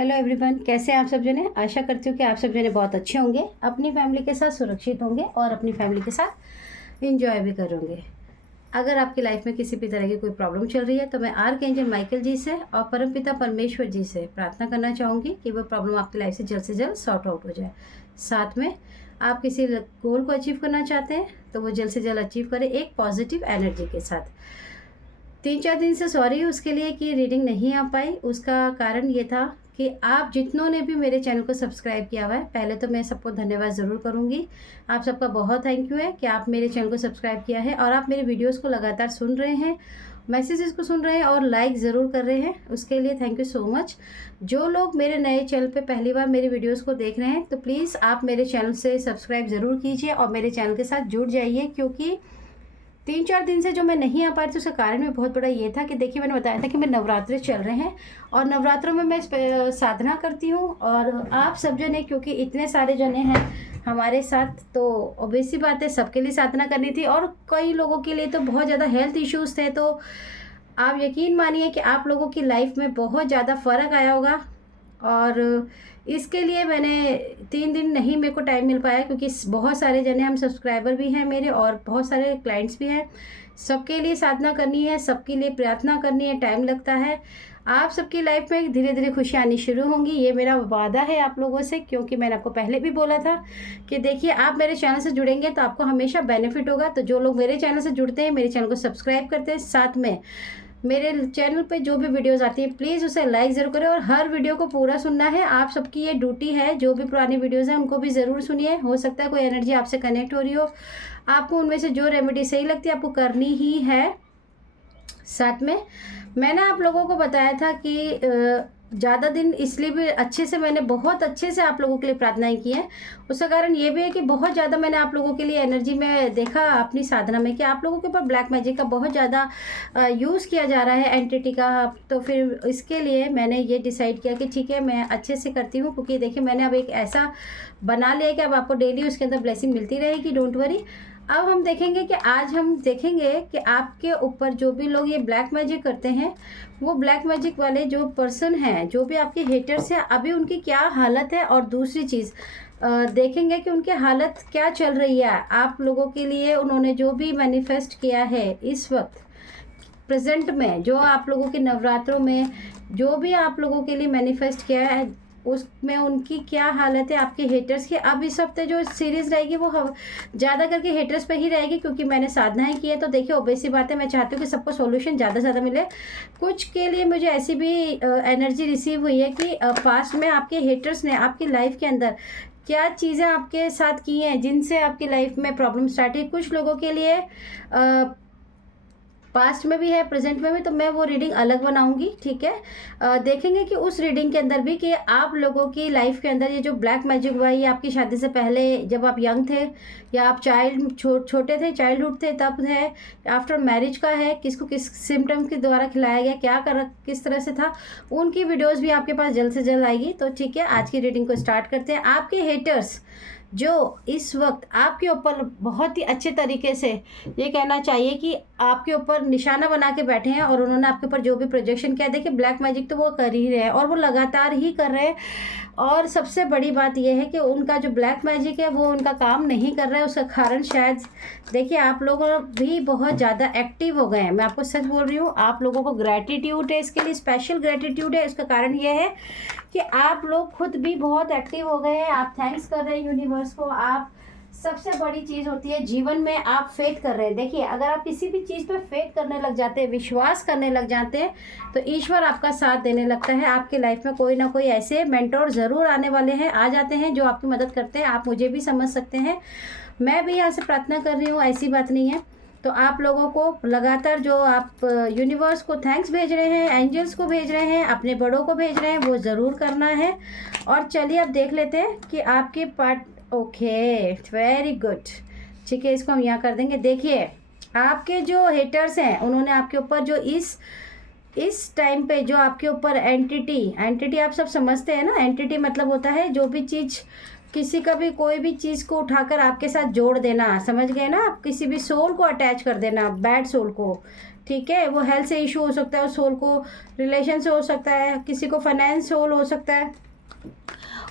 Hello everyone, कैसे हैं आप सब जने। आशा करती हूँ कि आप सब जने बहुत अच्छे होंगे, अपनी फैमिली के साथ सुरक्षित होंगे और अपनी फैमिली के साथ एंजॉय भी करोगे। अगर आपकी लाइफ में किसी भी तरह की कोई प्रॉब्लम चल रही है तो मैं आर्कएंजल माइकल जी से और परमपिता परमेश्वर जी से प्रार्थना करना चाहूँगी कि वो प्रॉब्लम आपकी लाइफ से जल्द सॉर्ट आउट हो जाए। साथ में आप किसी गोल को अचीव करना चाहते हैं तो वो जल्द से जल्द अचीव करें एक पॉजिटिव एनर्जी के साथ। 3-4 दिन से सॉरी उसके लिए कि रीडिंग नहीं आ पाई। उसका कारण ये था कि आप जितनों ने भी मेरे चैनल को सब्सक्राइब किया हुआ है, पहले तो मैं सबको धन्यवाद ज़रूर करूँगी। आप सबका बहुत थैंक यू है कि आप मेरे चैनल को सब्सक्राइब किया है और आप मेरे वीडियोस को लगातार सुन रहे हैं, मैसेजेस को सुन रहे हैं और लाइक ज़रूर कर रहे हैं। उसके लिए थैंक यू सो मच। जो लोग मेरे नए चैनल पे पहली बार मेरे वीडियोस को देख रहे हैं तो प्लीज़ आप मेरे चैनल से सब्सक्राइब ज़रूर कीजिए और मेरे चैनल के साथ जुड़ जाइए, क्योंकि 3-4 दिन से जो मैं नहीं आ पा रही थी उसका कारण भी बहुत बड़ा ये था कि देखिए, मैंने बताया था कि मैं नवरात्रे चल रहे हैं और नवरात्रों में मैं साधना करती हूँ और आप सब जने, क्योंकि इतने सारे जने हैं हमारे साथ, तो ऑब्वियस सी बात है सबके लिए साधना करनी थी और कई लोगों के लिए तो बहुत ज़्यादा हेल्थ इश्यूज़ थे। तो आप यकीन मानिए कि आप लोगों की लाइफ में बहुत ज़्यादा फ़र्क आया होगा और इसके लिए मैंने 3 दिन नहीं मेरे को टाइम मिल पाया, क्योंकि बहुत सारे जने हम सब्सक्राइबर भी हैं मेरे और बहुत सारे क्लाइंट्स भी हैं। सबके लिए साधना करनी है, सबके लिए प्रार्थना करनी है, टाइम लगता है। आप सबकी लाइफ में धीरे धीरे खुशियाँ आनी शुरू होंगी, ये मेरा वादा है आप लोगों से, क्योंकि मैंने आपको पहले भी बोला था कि देखिए, आप मेरे चैनल से जुड़ेंगे तो आपको हमेशा बेनिफिट होगा। तो जो लोग मेरे चैनल से जुड़ते हैं, मेरे चैनल को सब्सक्राइब करते हैं, साथ में मेरे चैनल पे जो भी वीडियोस आती हैं प्लीज़ उसे लाइक ज़रूर करें और हर वीडियो को पूरा सुनना है। आप सबकी ये ड्यूटी है। जो भी पुरानी वीडियोस हैं उनको भी ज़रूर सुनिए। हो सकता है कोई एनर्जी आपसे कनेक्ट हो रही हो, आपको उनमें से जो रेमेडी सही लगती है आपको करनी ही है। साथ में मैंने आप लोगों को बताया था कि ज़्यादा दिन इसलिए भी अच्छे से, मैंने बहुत अच्छे से आप लोगों के लिए प्रार्थनाएं की हैं। उसका कारण ये भी है कि बहुत ज़्यादा मैंने आप लोगों के लिए एनर्जी में देखा अपनी साधना में कि आप लोगों के ऊपर ब्लैक मैजिक का बहुत ज़्यादा यूज़ किया जा रहा है, एंटिटी का। तो फिर इसके लिए मैंने ये डिसाइड किया कि ठीक है, मैं अच्छे से करती हूँ, क्योंकि देखिए मैंने अब एक ऐसा बना लिया कि अब आपको डेली उसके अंदर ब्लेसिंग मिलती रहेगी, डोंट वरी। अब हम देखेंगे कि आज हम देखेंगे कि आपके ऊपर जो भी लोग ये ब्लैक मैजिक करते हैं, वो ब्लैक मैजिक वाले जो पर्सन हैं, जो भी आपके हेटर्स हैं, अभी उनकी क्या हालत है। और दूसरी चीज़ देखेंगे कि उनकी हालत क्या चल रही है आप लोगों के लिए। उन्होंने जो भी मैनिफेस्ट किया है इस वक्त प्रेजेंट में, जो आप लोगों के नवरात्रों में जो भी आप लोगों के लिए मैनिफेस्ट किया है, उसमें उनकी क्या हालत है आपके हेटर्स की। अब इस हफ्ते जो सीरीज़ रहेगी वो ज़्यादा करके हेटर्स पे ही रहेगी, क्योंकि मैंने साधनाएं की है। तो देखिए, ऑब्वियस सी बात है, मैं चाहती हूँ कि सबको सॉल्यूशन ज़्यादा से ज़्यादा मिले। कुछ के लिए मुझे ऐसी भी एनर्जी रिसीव हुई है कि पास्ट में आपके हेटर्स ने आपकी लाइफ के अंदर क्या चीज़ें आपके साथ की हैं जिनसे आपकी लाइफ में प्रॉब्लम स्टार्ट हुई। कुछ लोगों के लिए पास्ट में भी है, प्रेजेंट में भी, तो मैं वो रीडिंग अलग बनाऊंगी, ठीक है। देखेंगे कि उस रीडिंग के अंदर भी कि आप लोगों की लाइफ के अंदर ये जो ब्लैक मैजिक हुआ है, ये आपकी शादी से पहले जब आप यंग थे या आप छोटे थे, चाइल्डहुड थे, तब है, आफ्टर मैरिज का है, किसको किस सिम्टम्स के द्वारा खिलाया गया, क्या कर किस तरह से था, उनकी वीडियोज़ भी आपके पास जल्द से जल्द आएगी। तो ठीक है, आज की रीडिंग को स्टार्ट करते हैं। आपके हेटर्स जो इस वक्त आपके ऊपर बहुत ही अच्छे तरीके से, ये कहना चाहिए कि आपके ऊपर निशाना बना के बैठे हैं और उन्होंने आपके ऊपर जो भी प्रोजेक्शन किया है, देखिए ब्लैक मैजिक तो वो कर ही रहे हैं और वो लगातार ही कर रहे हैं। और सबसे बड़ी बात यह है कि उनका जो ब्लैक मैजिक है वो उनका काम नहीं कर रहा है। उसका कारण शायद देखिए, आप लोग भी बहुत ज़्यादा एक्टिव हो गए हैं। मैं आपको सच बोल रही हूँ, आप लोगों को ग्रैटिट्यूड है, इसके लिए स्पेशल ग्रैटिट्यूड है। इसका कारण यह है कि आप लोग खुद भी बहुत एक्टिव हो गए हैं। आप थैंक्स कर रहे हैं यूनिवर्स को। आप, सबसे बड़ी चीज़ होती है जीवन में, आप फेथ कर रहे हैं। देखिए, अगर आप किसी भी चीज़ पे फेथ करने लग जाते हैं, विश्वास करने लग जाते हैं, तो ईश्वर आपका साथ देने लगता है। आपकी लाइफ में कोई ना कोई ऐसे मेंटोर ज़रूर आने वाले हैं, आ जाते हैं, जो आपकी मदद करते हैं। आप मुझे भी समझ सकते हैं, मैं भी यहाँ से प्रार्थना कर रही हूँ, ऐसी बात नहीं है। तो आप लोगों को लगातार जो आप यूनिवर्स को थैंक्स भेज रहे हैं, एंजल्स को भेज रहे हैं, अपने बड़ों को भेज रहे हैं, वो ज़रूर करना है। और चलिए अब देख लेते हैं कि आपके पार्ट, ओके, वेरी गुड, ठीक है, इसको हम यहाँ कर देंगे। देखिए, आपके जो हेटर्स हैं उन्होंने आपके ऊपर जो इस टाइम पे जो आपके ऊपर एंटिटी आप सब समझते हैं ना। एंटिटी मतलब होता है जो भी चीज़, किसी का भी कोई भी चीज़ को उठाकर आपके साथ जोड़ देना, समझ गए ना आप, किसी भी सोल को अटैच कर देना, बैड सोल को, ठीक है, वो हेल्थ से इशू हो सकता है, उस सोल को रिलेशन से हो सकता है, किसी को फाइनेंस सोल हो सकता है,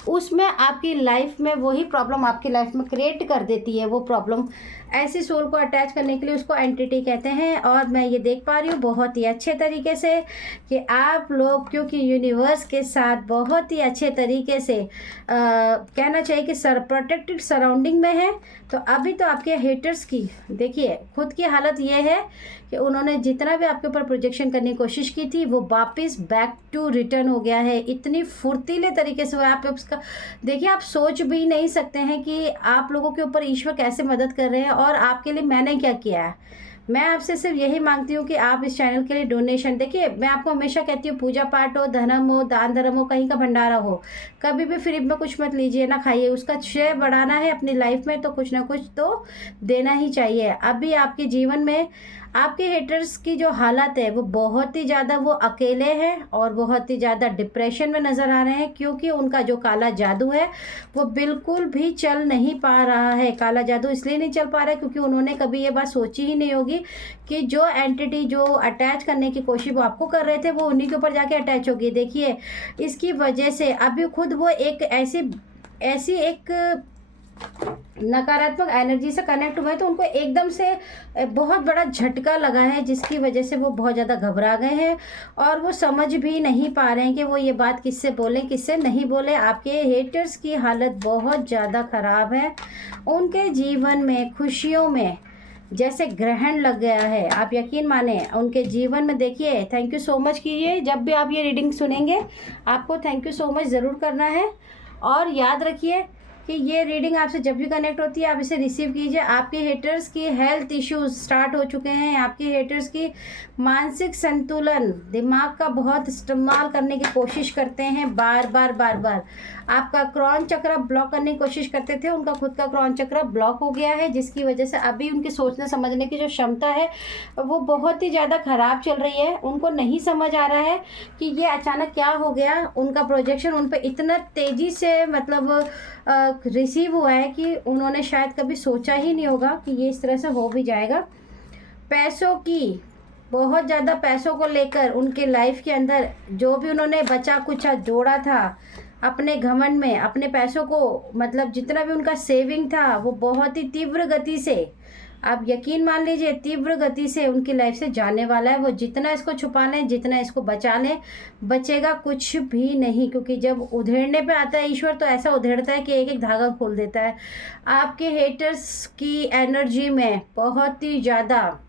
उसमें आपकी लाइफ में वही प्रॉब्लम आपकी लाइफ में क्रिएट कर देती है। वो प्रॉब्लम ऐसी सोल को अटैच करने के लिए उसको एंटिटी कहते हैं। और मैं ये देख पा रही हूँ बहुत ही अच्छे तरीके से कि आप लोग क्योंकि यूनिवर्स के साथ बहुत ही अच्छे तरीके से कहना चाहिए कि प्रोटेक्टेड सराउंडिंग में है। तो अभी तो आपके हेटर्स की देखिए खुद की हालत ये है कि उन्होंने जितना भी आपके ऊपर प्रोजेक्शन करने की कोशिश की थी वो वापस बैक टू रिटर्न हो गया है। इतनी फुर्तीले तरीके से आप उसका देखिए, आप सोच भी नहीं सकते हैं कि आप लोगों के ऊपर ईश्वर कैसे मदद कर रहे हैं और आपके लिए मैंने क्या किया है। मैं आपसे सिर्फ यही मांगती हूँ कि आप इस चैनल के लिए डोनेशन, देखिए मैं आपको हमेशा कहती हूँ पूजा पाठ हो, धर्म हो, दान धर्म हो, कहीं का भंडारा हो, कभी भी फ्री में कुछ मत लीजिए ना खाइए। उसका श्रेय बढ़ाना है अपनी लाइफ में तो कुछ ना कुछ तो देना ही चाहिए। अभी आपके जीवन में आपके हेटर्स की जो हालत है वो बहुत ही ज़्यादा वो अकेले हैं और बहुत ही ज़्यादा डिप्रेशन में नज़र आ रहे हैं, क्योंकि उनका जो काला जादू है वो बिल्कुल भी चल नहीं पा रहा है। काला जादू इसलिए नहीं चल पा रहा है क्योंकि उन्होंने कभी ये बात सोची ही नहीं होगी कि जो एंटिटी जो अटैच करने की कोशिश वो आपको कर रहे थे वो उन्हीं के ऊपर जाके अटैच होगी। देखिए इसकी वजह से अभी खुद वो एक ऐसी एक नकारात्मक एनर्जी से कनेक्ट हुए तो उनको एकदम से बहुत बड़ा झटका लगा है, जिसकी वजह से वो बहुत ज़्यादा घबरा गए हैं और वो समझ भी नहीं पा रहे हैं कि वो ये बात किससे बोलें किससे नहीं बोले। आपके हेटर्स की हालत बहुत ज़्यादा ख़राब है। उनके जीवन में खुशियों में जैसे ग्रहण लग गया है, आप यकीन माने उनके जीवन में। देखिए थैंक यू सो मच कीजिए, जब भी आप ये रीडिंग सुनेंगे आपको थैंक यू सो मच ज़रूर करना है। और याद रखिए कि ये रीडिंग आपसे जब भी कनेक्ट होती है आप इसे रिसीव कीजिए। आपके हेटर्स की हेल्थ इश्यूज स्टार्ट हो चुके हैं, आपके हेटर्स की मानसिक संतुलन, दिमाग का बहुत इस्तेमाल करने की कोशिश करते हैं बार बार। आपका क्रॉन चक्र ब्लॉक करने की कोशिश करते थे, उनका खुद का क्रॉन चक्र ब्लॉक हो गया है, जिसकी वजह से अभी उनकी सोचने समझने की जो क्षमता है वो बहुत ही ज़्यादा ख़राब चल रही है। उनको नहीं समझ आ रहा है कि ये अचानक क्या हो गया। उनका प्रोजेक्शन उन पर इतना तेज़ी से मतलब रिसीव हुआ है कि उन्होंने शायद कभी सोचा ही नहीं होगा कि ये इस तरह से हो भी जाएगा। पैसों की बहुत ज़्यादा पैसों को लेकर उनके लाइफ के अंदर जो भी उन्होंने बचा कुचा जोड़ा था अपने घमंड में, अपने पैसों को मतलब जितना भी उनका सेविंग था वो बहुत ही तीव्र गति से, आप यकीन मान लीजिए तीव्र गति से उनकी लाइफ से जाने वाला है। वो जितना इसको छुपा लें, जितना इसको बचा लें, बचेगा कुछ भी नहीं, क्योंकि जब उधेड़ने पे आता है ईश्वर तो ऐसा उधेड़ता है कि एक एक धागा खोल देता है। आपके हेटर्स की एनर्जी में बहुत ही ज़्यादा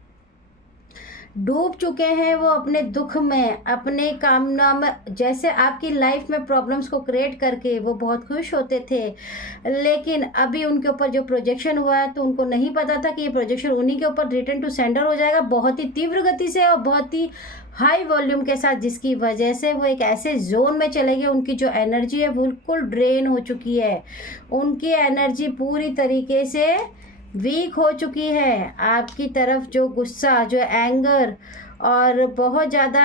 डूब चुके हैं वो अपने दुख में, अपने कामना में। जैसे आपकी लाइफ में प्रॉब्लम्स को क्रिएट करके वो बहुत खुश होते थे, लेकिन अभी उनके ऊपर जो प्रोजेक्शन हुआ है तो उनको नहीं पता था कि ये प्रोजेक्शन उन्हीं के ऊपर रिटर्न टू सेंडर हो जाएगा बहुत ही तीव्र गति से और बहुत ही हाई वॉल्यूम के साथ, जिसकी वजह से वो एक ऐसे जोन में चले गए। उनकी जो एनर्जी है बिल्कुल ड्रेन हो चुकी है, उनकी एनर्जी पूरी तरीके से वीक हो चुकी है। आपकी तरफ जो गुस्सा, जो एंगर और बहुत ज़्यादा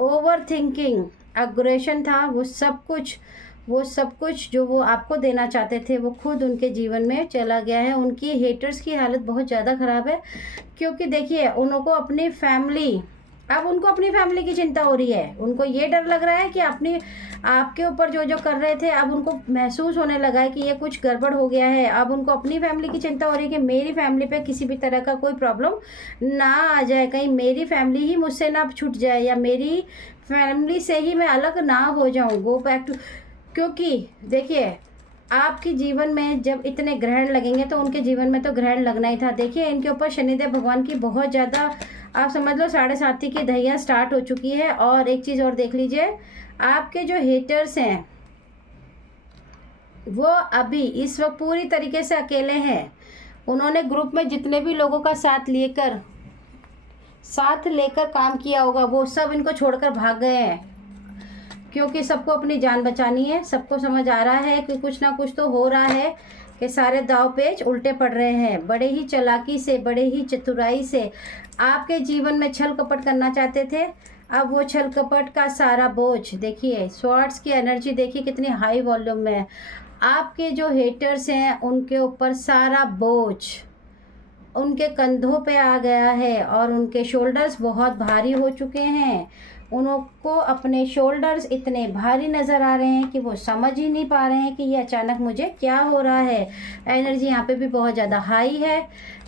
ओवर थिंकिंग, अग्रेशन था, वो सब कुछ जो वो आपको देना चाहते थे वो खुद उनके जीवन में चला गया है। उनकी हेटर्स की हालत बहुत ज़्यादा ख़राब है, क्योंकि देखिए उनको अपनी फैमिली, अब उनको अपनी फैमिली की चिंता हो रही है। उनको ये डर लग रहा है कि आपके ऊपर जो कर रहे थे अब उनको महसूस होने लगा है कि ये कुछ गड़बड़ हो गया है। अब उनको अपनी फैमिली की चिंता हो रही है कि मेरी फैमिली पे किसी भी तरह का कोई प्रॉब्लम ना आ जाए, कहीं मेरी फैमिली ही मुझसे ना छूट जाए या मेरी फैमिली से ही मैं अलग ना हो जाऊँ, गो बैक टू। क्योंकि देखिए आपके जीवन में जब इतने ग्रहण लगेंगे तो उनके जीवन में तो ग्रहण लगना ही था। देखिए इनके ऊपर शनिदेव भगवान की बहुत ज़्यादा, आप समझ लो 7.5 की दहिया स्टार्ट हो चुकी है। और एक चीज़ और देख लीजिए, आपके जो हेटर्स हैं वो अभी इस वक्त पूरी तरीके से अकेले हैं। उन्होंने ग्रुप में जितने भी लोगों का साथ लेकर काम किया होगा वो सब इनको छोड़कर भाग गए हैं, क्योंकि सबको अपनी जान बचानी है। सबको समझ आ रहा है कि कुछ ना कुछ तो हो रहा है, कि सारे दाव पेच उल्टे पड़ रहे हैं। बड़े ही चालाकी से, बड़े ही चतुराई से आपके जीवन में छल कपट करना चाहते थे। अब वो छल कपट का सारा बोझ देखिए, स्वॉर्ड्स की एनर्जी देखिए कितनी हाई वॉल्यूम में। आपके जो हेटर्स हैं उनके ऊपर सारा बोझ उनके कंधों पे आ गया है और उनके शोल्डर्स बहुत भारी हो चुके हैं। उनको अपने शोल्डर्स इतने भारी नज़र आ रहे हैं कि वो समझ ही नहीं पा रहे हैं कि ये अचानक मुझे क्या हो रहा है। एनर्जी यहाँ पे भी बहुत ज़्यादा हाई है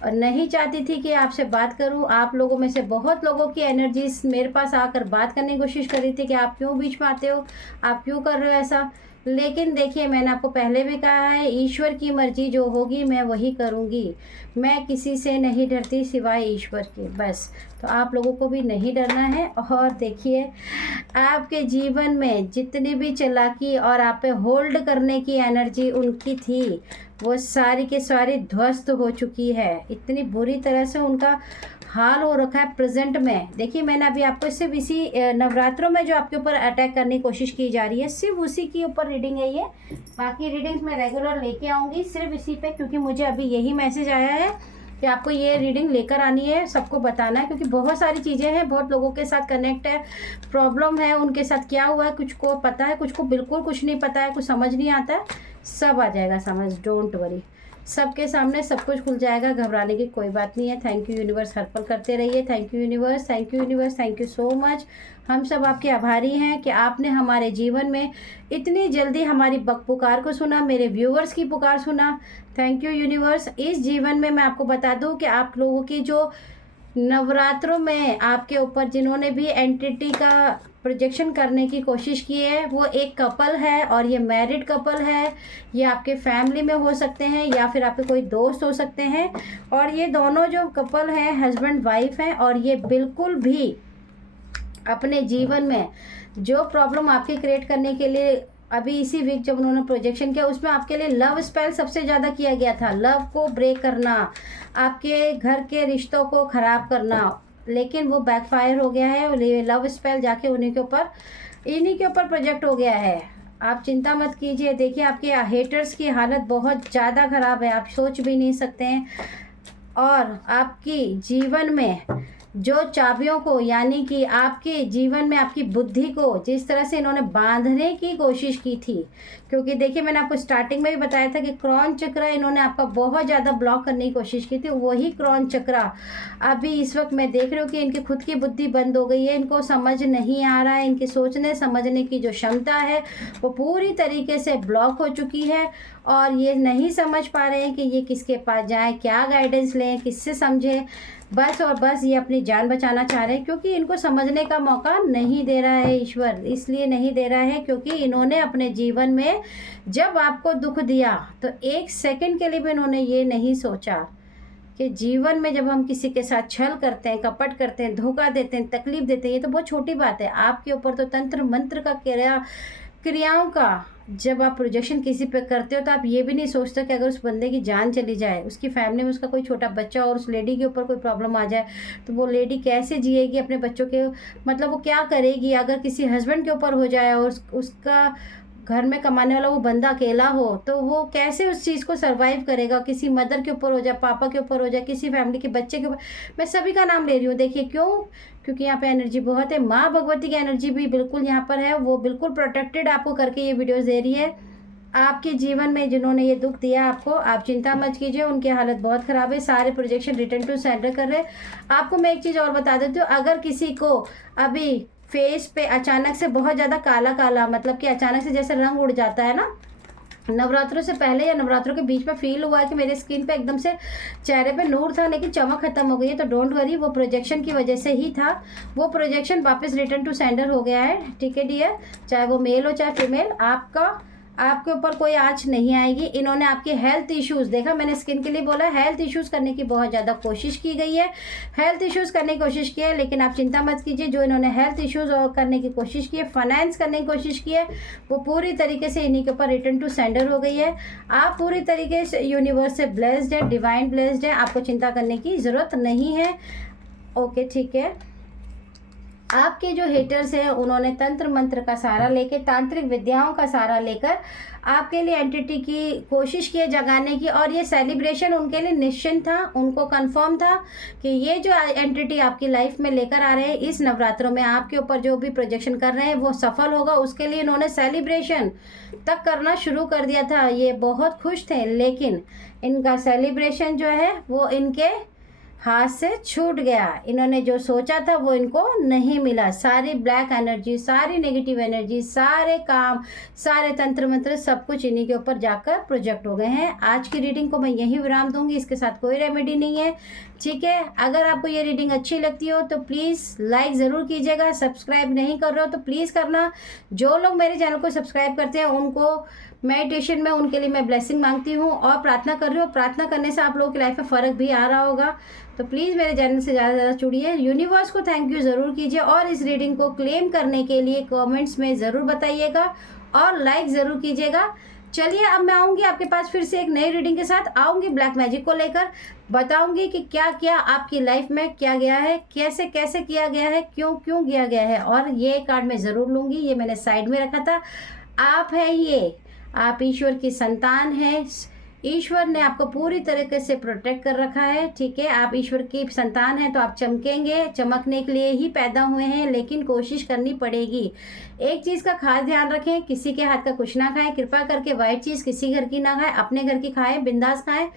और नहीं चाहती थी कि आपसे बात करूं। आप लोगों में से बहुत लोगों की एनर्जीज मेरे पास आकर बात करने की कोशिश कर रही थी कि आप क्यों बीच में आते हो, आप क्यों कर रहे हो ऐसा। लेकिन देखिए, मैंने आपको पहले भी कहा है, ईश्वर की मर्जी जो होगी मैं वही करूँगी। मैं किसी से नहीं डरती सिवाय ईश्वर के, बस। तो आप लोगों को भी नहीं डरना है। और देखिए, आपके जीवन में जितनी भी चालाकी और आप पे होल्ड करने की एनर्जी उनकी थी, वो सारी के सारी ध्वस्त हो चुकी है। इतनी बुरी तरह से उनका हाल हो रखा है प्रेजेंट में। देखिए, मैंने अभी आपको सिर्फ इसी नवरात्रों में जो आपके ऊपर अटैक करने की कोशिश की जा रही है, सिर्फ उसी के ऊपर रीडिंग है ये। बाकी रीडिंग्स मैं रेगुलर लेके आऊँगी सिर्फ इसी पे, क्योंकि मुझे अभी यही मैसेज आया है कि आपको ये रीडिंग लेकर आनी है, सबको बताना है। क्योंकि बहुत सारी चीज़ें हैं, बहुत लोगों के साथ कनेक्ट है, प्रॉब्लम है, उनके साथ क्या हुआ है, कुछ को पता है, कुछ को बिल्कुल कुछ नहीं पता है, कुछ समझ नहीं आता है। सब आ जाएगा समझ, डोंट वरी। सबके सामने सब कुछ खुल जाएगा, घबराने की कोई बात नहीं है। थैंक यू यूनिवर्स, हर पल करते रहिए। Thank you universe, thank you universe, thank you so much. हम सब आपके आभारी हैं कि आपने हमारे जीवन में इतनी जल्दी हमारी पुकार को सुना, मेरे व्यूअर्स की पुकार सुना। Thank you universe. इस जीवन में मैं आपको बता दूं कि आप लोगों की जो नवरात्रों में आपके ऊपर जिन्होंने भी एंटिटी का प्रोजेक्शन करने की कोशिश की है, वो एक कपल है और ये मैरिड कपल है। ये आपके फैमिली में हो सकते हैं या फिर आपके कोई दोस्त हो सकते हैं। और ये दोनों जो कपल हैं हस्बैंड वाइफ हैं, और ये बिल्कुल भी अपने जीवन में जो प्रॉब्लम आपके क्रिएट करने के लिए अभी इसी वीक जब उन्होंने प्रोजेक्शन किया, उसमें आपके लिए लव स्पेल सबसे ज़्यादा किया गया था। लव को ब्रेक करना, आपके घर के रिश्तों को ख़राब करना, लेकिन वो बैकफायर हो गया है। और ये लव स्पेल जाके इन्हीं के ऊपर प्रोजेक्ट हो गया है। आप चिंता मत कीजिए। देखिए, आपके हेटर्स की हालत बहुत ज़्यादा ख़राब है, आप सोच भी नहीं सकते हैं। और आपकी जीवन में जो चाबियों को, यानी कि आपके जीवन में आपकी बुद्धि को जिस तरह से इन्होंने बांधने की कोशिश की थी, क्योंकि देखिए, मैंने आपको स्टार्टिंग में भी बताया था कि क्रॉन चक्र इन्होंने आपका बहुत ज़्यादा ब्लॉक करने की कोशिश की थी। वही क्रॉन चक्र अभी इस वक्त मैं देख रही हूँ कि इनकी खुद की बुद्धि बंद हो गई है, इनको समझ नहीं आ रहा है। इनकी सोचने समझने की जो क्षमता है वो पूरी तरीके से ब्लॉक हो चुकी है। और ये नहीं समझ पा रहे हैं कि ये किसके पास जाएँ, क्या गाइडेंस लें, किससे समझें। बस और बस ये अपनी जान बचाना चाह रहे हैं, क्योंकि इनको समझने का मौका नहीं दे रहा है ईश्वर। इसलिए नहीं दे रहा है क्योंकि इन्होंने अपने जीवन में जब आपको दुख दिया तो एक सेकंड के लिए भी इन्होंने ये नहीं सोचा कि जीवन में जब हम किसी के साथ छल करते हैं, कपट करते हैं, धोखा देते हैं, तकलीफ देते हैं, ये तो बहुत छोटी बात है। आपके ऊपर तो तंत्र मंत्र का क्रियाओं का जब आप प्रोजेक्शन किसी पे करते हो तो आप ये भी नहीं सोचते कि अगर उस बंदे की जान चली जाए, उसकी फैमिली में उसका कोई छोटा बच्चा और उस लेडी के ऊपर कोई प्रॉब्लम आ जाए, तो वो लेडी कैसे जिएगी अपने बच्चों के, मतलब वो क्या करेगी। अगर किसी हस्बैंड के ऊपर हो जाए और उसका घर में कमाने वाला वो बंदा अकेला हो, तो वो कैसे उस चीज़ को सरवाइव करेगा। किसी मदर के ऊपर हो जाए, पापा के ऊपर हो जाए, किसी फैमिली के बच्चे के ऊपर, मैं सभी का नाम ले रही हूँ। देखिए क्यों, क्योंकि यहाँ पे एनर्जी बहुत है। माँ भगवती की एनर्जी भी बिल्कुल यहाँ पर है, वो बिल्कुल प्रोटेक्टेड आपको करके ये वीडियोस दे रही है। आपके जीवन में जिन्होंने ये दुख दिया आपको, आप चिंता मत कीजिए, उनकी हालत बहुत ख़राब है। सारे प्रोजेक्शन रिटर्न टू सेंडर कर रहे हैं। आपको मैं एक चीज़ और बता देती हूँ, अगर किसी को अभी फेस पे अचानक से बहुत ज़्यादा काला काला, मतलब कि अचानक से जैसे रंग उड़ जाता है ना, नवरात्रों से पहले या नवरात्रों के बीच में फील हुआ है कि मेरे स्किन पे एकदम से चेहरे पे नूर था लेकिन चमक खत्म हो गई है, तो डोंट वरी, वो प्रोजेक्शन की वजह से ही था। वो प्रोजेक्शन वापस रिटर्न टू सेंडर हो गया है, ठीक है डियर। चाहे वो मेल हो चाहे फीमेल, आपके ऊपर कोई आँच नहीं आएगी। इन्होंने आपके हेल्थ इश्यूज़, देखा मैंने स्किन के लिए बोला, हेल्थ इश्यूज़ करने की बहुत ज़्यादा कोशिश की गई है, हेल्थ इश्यूज़ करने की कोशिश की है। लेकिन आप चिंता मत कीजिए, जो इन्होंने हेल्थ इश्यूज़ करने की कोशिश की है, फाइनेंस करने की कोशिश की है, वो पूरी तरीके से इन्हीं के ऊपर रिटर्न टू सेंडर हो गई है। आप पूरी तरीके से यूनिवर्स से ब्लेस्ड है, डिवाइन ब्लेस्ड है, आपको चिंता करने की ज़रूरत नहीं है। ओके ठीक है। आपके जो हेटर्स हैं उन्होंने तंत्र मंत्र का सहारा लेकर, तांत्रिक विद्याओं का सहारा लेकर आपके लिए एंटिटी की कोशिश की जगाने की, और ये सेलिब्रेशन उनके लिए निश्चिंत था। उनको कंफर्म था कि ये जो एंटिटी आपकी लाइफ में लेकर आ रहे हैं इस नवरात्रों में, आपके ऊपर जो भी प्रोजेक्शन कर रहे हैं वो सफल होगा। उसके लिए इन्होंने सेलिब्रेशन तक करना शुरू कर दिया था। ये बहुत खुश थे, लेकिन इनका सेलिब्रेशन जो है वो इनके हाथ से छूट गया, इन्होंने जो सोचा था वो इनको नहीं मिला। सारी ब्लैक एनर्जी, सारी नेगेटिव एनर्जी, सारे काम, सारे तंत्र मंत्र सब कुछ इन्हीं के ऊपर जाकर प्रोजेक्ट हो गए हैं। आज की रीडिंग को मैं यहीं विराम दूंगी, इसके साथ कोई रेमेडी नहीं है, ठीक है। अगर आपको ये रीडिंग अच्छी लगती हो तो प्लीज़ लाइक ज़रूर कीजिएगा, सब्सक्राइब नहीं कर रहे हो तो प्लीज़ करना। जो लोग मेरे चैनल को सब्सक्राइब करते हैं उनको मेडिटेशन में, उनके लिए मैं ब्लेसिंग मांगती हूँ और प्रार्थना कर रही हूँ। प्रार्थना करने से आप लोगों की लाइफ में फ़र्क भी आ रहा होगा, तो प्लीज़ मेरे चैनल से ज़्यादा से ज़्यादा जुड़िए। यूनिवर्स को थैंक यू ज़रूर कीजिए और इस रीडिंग को क्लेम करने के लिए कमेंट्स में ज़रूर बताइएगा और लाइक ज़रूर कीजिएगा। चलिए अब मैं आऊँगी आपके पास फिर से एक नई रीडिंग के साथ, आऊँगी ब्लैक मैजिक को लेकर, बताऊँगी कि क्या क्या आपकी लाइफ में क्या गया है, कैसे कैसे किया गया है, क्यों क्यों किया गया है। और ये कार्ड मैं ज़रूर लूँगी, ये मैंने साइड में रखा था। आप है ये, आप ईश्वर की संतान है, ईश्वर ने आपको पूरी तरीके से प्रोटेक्ट कर रखा है, ठीक है। आप ईश्वर की संतान हैं तो आप चमकेंगे, चमकने के लिए ही पैदा हुए हैं, लेकिन कोशिश करनी पड़ेगी। एक चीज़ का खास ध्यान रखें, किसी के हाथ का कुछ ना खाएं, कृपा करके वाइट चीज़ किसी घर की ना खाएं, अपने घर की खाएं, बिंदास खाएं।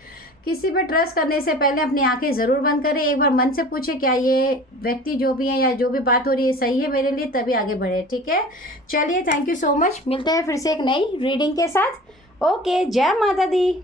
किसी पे ट्रस्ट करने से पहले अपनी आंखें ज़रूर बंद करें, एक बार मन से पूछे क्या ये व्यक्ति जो भी है या जो भी बात हो रही है सही है मेरे लिए, तभी आगे बढ़े, ठीक है। चलिए थैंक यू सो मच, मिलते हैं फिर से एक नई रीडिंग के साथ। ओके, जय माता दी।